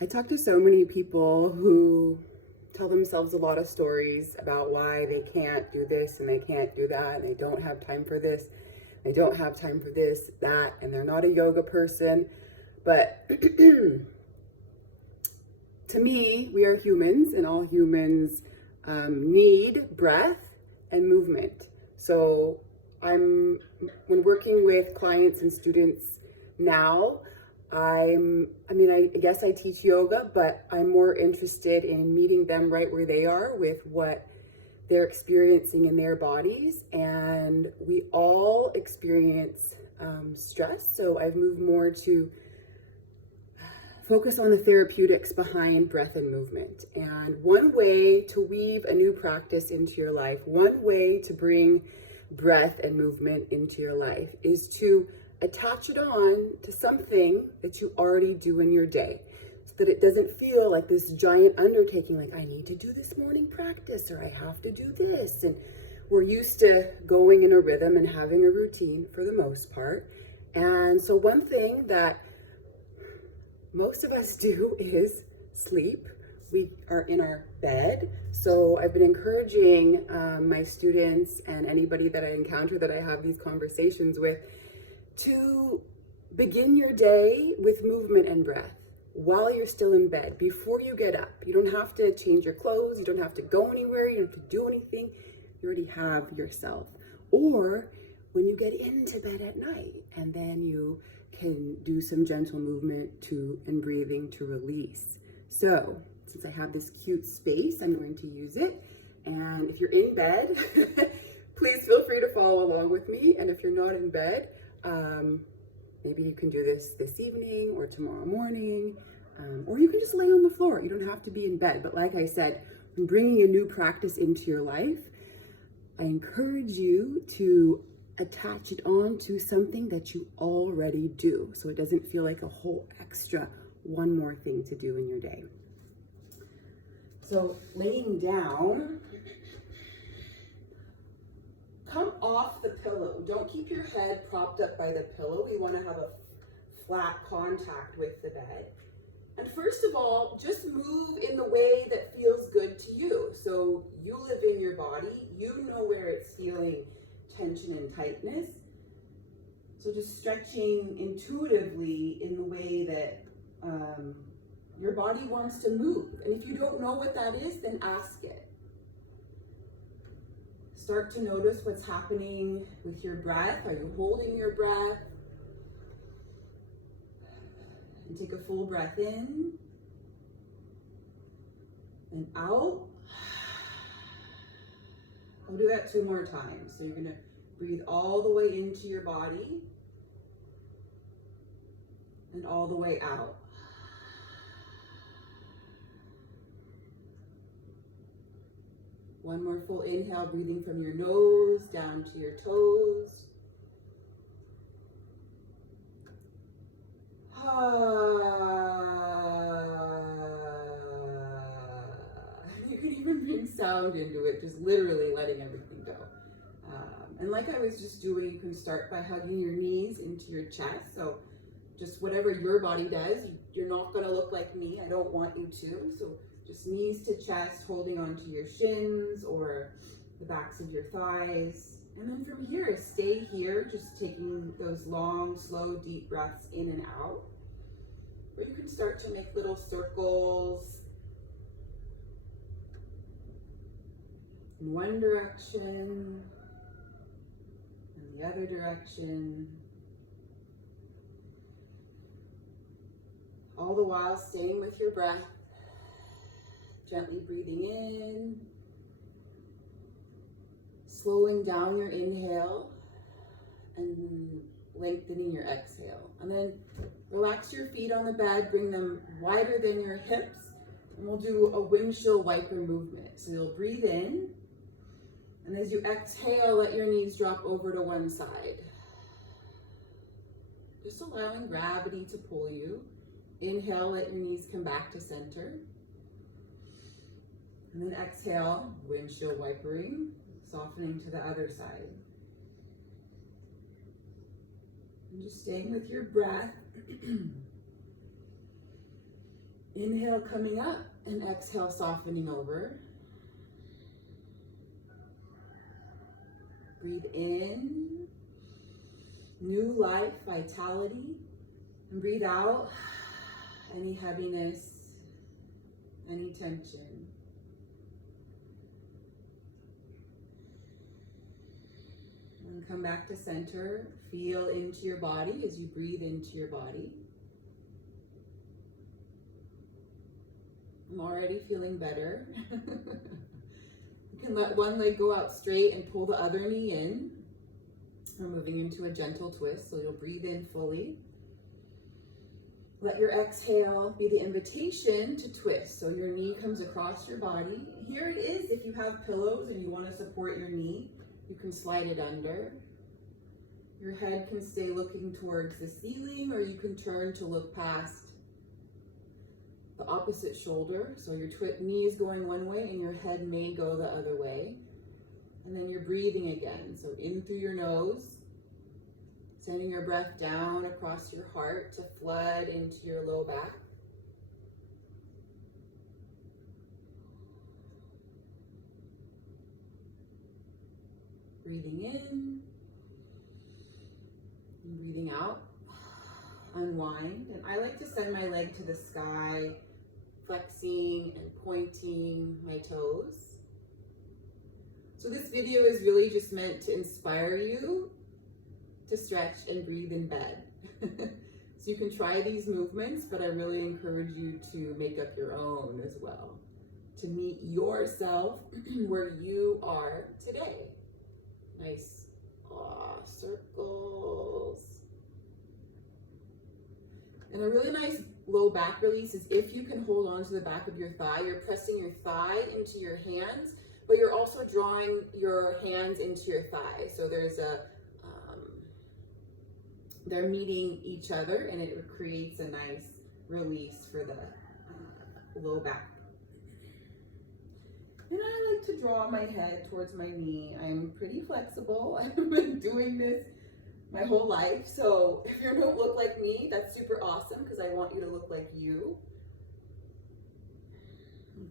I talk to so many people who tell themselves a lot of stories about why they can't do this and they can't do that and they don't have time for this, they don't have time for this, that, and they're not a yoga person. But to me, we are humans and all humans need breath and movement. So when working with clients and students now, I guess I teach yoga, but I'm more interested in meeting them right where they are with what they're experiencing in their bodies. And we all experience stress. So I've moved more to focus on the therapeutics behind breath and movement. And one way to weave a new practice into your life, one way to bring breath and movement into your life is to attach it on to something that you already do in your day, so that it doesn't feel like this giant undertaking, like I need to do this morning practice or I have to do this. And we're used to going in a rhythm and having a routine for the most part. And so one thing that most of us do is sleep. We are in our bed. So I've been encouraging my students and anybody that I encounter that I have these conversations with to begin your day with movement and breath while you're still in bed, before you get up. You don't have to change your clothes. You don't have to go anywhere. You don't have to do anything. You already have yourself. Or when you get into bed at night, and then you can do some gentle movement and breathing to release. So since I have this cute space, I'm going to use it. And if you're in bed, please feel free to follow along with me. And if you're not in bed, maybe you can do this evening or tomorrow morning, or you can just lay on the floor. You don't have to be in bed. But like I said, when bringing a new practice into your life, I encourage you to attach it on to something that you already do, so it doesn't feel like a whole extra one more thing to do in your day. So laying down, come off the pillow. Don't keep your head propped up by the pillow. We want to have a flat contact with the bed. And first of all, just move in the way that feels good to you. So you live in your body, you know where it's feeling tension and tightness. So just stretching intuitively in the way that your body wants to move. And if you don't know what that is, then ask it. Start to notice what's happening with your breath. Are you holding your breath? And take a full breath in and out. I'll do that 2 more times. So you're going to breathe all the way into your body and all the way out. One more full inhale, breathing from your nose down to your toes. You can even bring sound into it, just literally letting everything go. And like I was just doing, you can start by hugging your knees into your chest. So just whatever your body does, you're not going to look like me. I don't want you to. So just knees to chest, holding onto your shins or the backs of your thighs. And then from here, stay here, just taking those long, slow, deep breaths in and out. Or you can start to make little circles in one direction and the other direction. All the while staying with your breath, gently breathing in, slowing down your inhale and lengthening your exhale. And then relax your feet on the bed, bring them wider than your hips, and we'll do a windshield wiper movement. So you'll breathe in, and as you exhale, let your knees drop over to one side. Just allowing gravity to pull you. Inhale, let your knees come back to center. And then exhale, windshield wipering, softening to the other side. And just staying with your breath. Inhale, coming up, and exhale, softening over. Breathe in, new life, vitality, and breathe out any heaviness, any tension. And come back to center. Feel into your body as you breathe into your body. I'm already feeling better. You can let one leg go out straight and pull the other knee in. We're moving into a gentle twist, so you'll breathe in fully. Let your exhale be the invitation to twist. So your knee comes across your body. Here it is. If you have pillows and you want to support your knee, you can slide it under. Your head can stay looking towards the ceiling, or you can turn to look past the opposite shoulder. So your knee is going one way and your head may go the other way. And then you're breathing again. So in through your nose, sending your breath down across your heart to flood into your low back. Breathing in and breathing out. Unwind. And I like to send my leg to the sky, flexing and pointing my toes. So this video is really just meant to inspire you to stretch and breathe in bed. So you can try these movements, but I really encourage you to make up your own as well, to meet yourself where you are today. Nice circles. And a really nice low back release is if you can hold on to the back of your thigh. You're pressing your thigh into your hands, but you're also drawing your hands into your thigh. So there's they're meeting each other, and it creates a nice release for the low back. And I like to draw my head towards my knee. I'm pretty flexible. I've been doing this my whole life. So if you don't look like me, that's super awesome, because I want you to look like you. And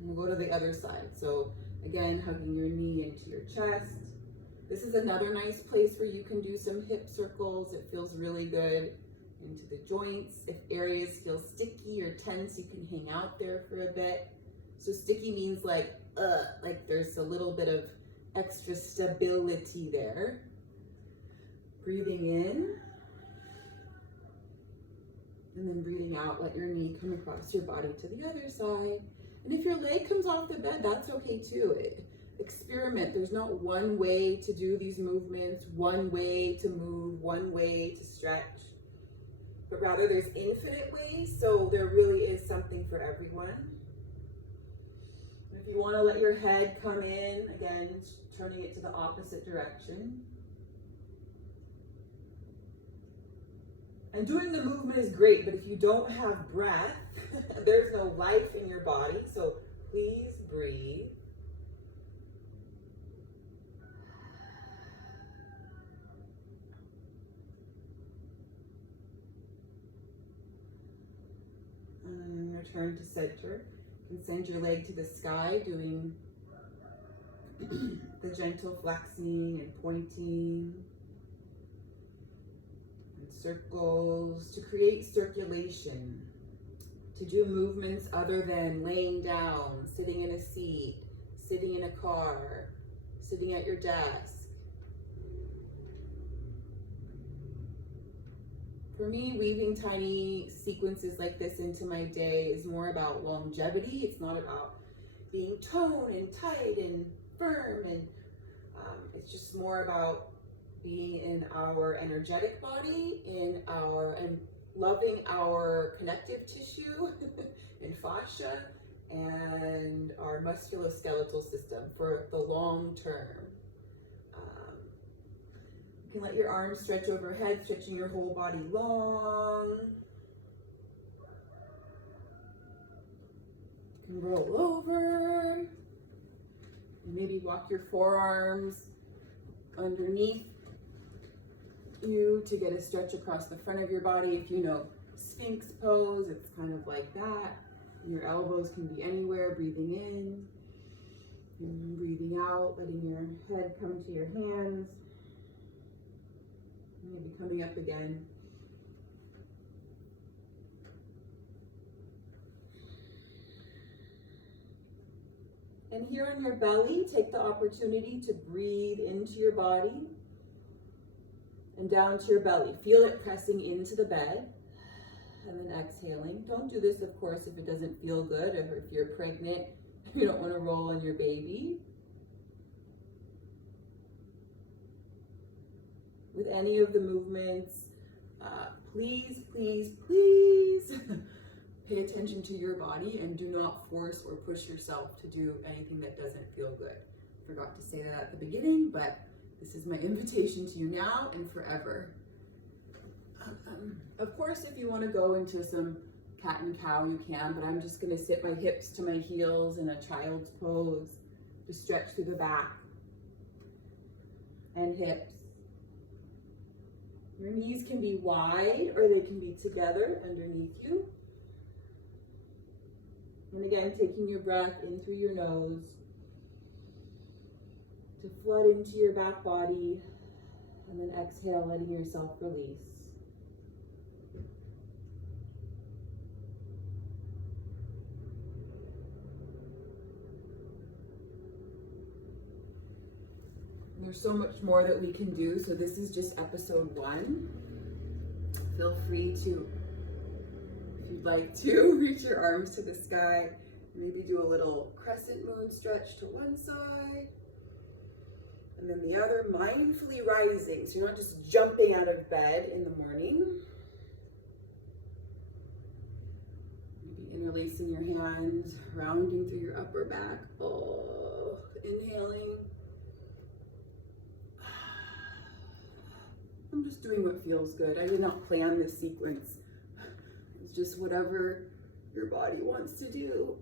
we'll go to the other side. So again, hugging your knee into your chest. This is another nice place where you can do some hip circles. It feels really good into the joints. If areas feel sticky or tense, you can hang out there for a bit. So sticky means like there's a little bit of extra stability there. Breathing in, and then breathing out, let your knee come across your body to the other side. And if your leg comes off the bed, that's okay too. Experiment. There's not one way to do these movements, one way to move, one way to stretch, but rather there's infinite ways, so there really is something for everyone. If you want to let your head come in, again, turning it to the opposite direction. And doing the movement is great, but if you don't have breath, there's no life in your body, so please breathe. And return to center. You can send your leg to the sky, doing the gentle flexing and pointing. Circles, to create circulation, to do movements other than laying down, sitting in a seat, sitting in a car, sitting at your desk. For me, weaving tiny sequences like this into my day is more about longevity. It's not about being toned and tight and firm, and it's just more about being in our energetic body, and loving our connective tissue and fascia and our musculoskeletal system for the long term. You can let your arms stretch overhead, stretching your whole body long. You can roll over and maybe walk your forearms underneath you to get a stretch across the front of your body. If you know Sphinx pose. It's kind of like that. Your elbows can be anywhere, breathing in and breathing out, letting your head come to your hands. Maybe coming up again. And here on your belly, take the opportunity to breathe into your body and down to your belly. Feel it pressing into the bed. And then exhaling. Don't do this, of course, if it doesn't feel good, or if you're pregnant, you don't want to roll on your baby. With any of the movements, please, please, please pay attention to your body and do not force or push yourself to do anything that doesn't feel good. Forgot to say that at the beginning, but this is my invitation to you now and forever. Of course, if you want to go into some cat and cow, you can, but I'm just going to sit my hips to my heels in a child's pose. Just stretch through the back and hips. Your knees can be wide or they can be together underneath you. And again, taking your breath in through your nose to flood into your back body, and then exhale, letting yourself release. There's so much more that we can do, so this is just episode 1. Feel free to, if you'd like to, reach your arms to the sky, maybe do a little crescent moon stretch to one side, and then the other, mindfully rising, so you're not just jumping out of bed in the morning. Maybe interlacing your hands, rounding through your upper back. Oh, inhaling. I'm just doing what feels good. I did not plan this sequence. It's just whatever your body wants to do.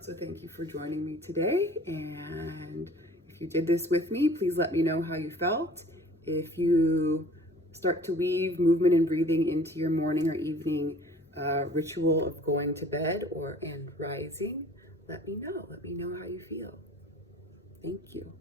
So thank you for joining me today. And if you did this with me, please let me know how you felt. If you start to weave movement and breathing into your morning or evening ritual of going to bed and rising, let me know. Let me know how you feel. Thank you.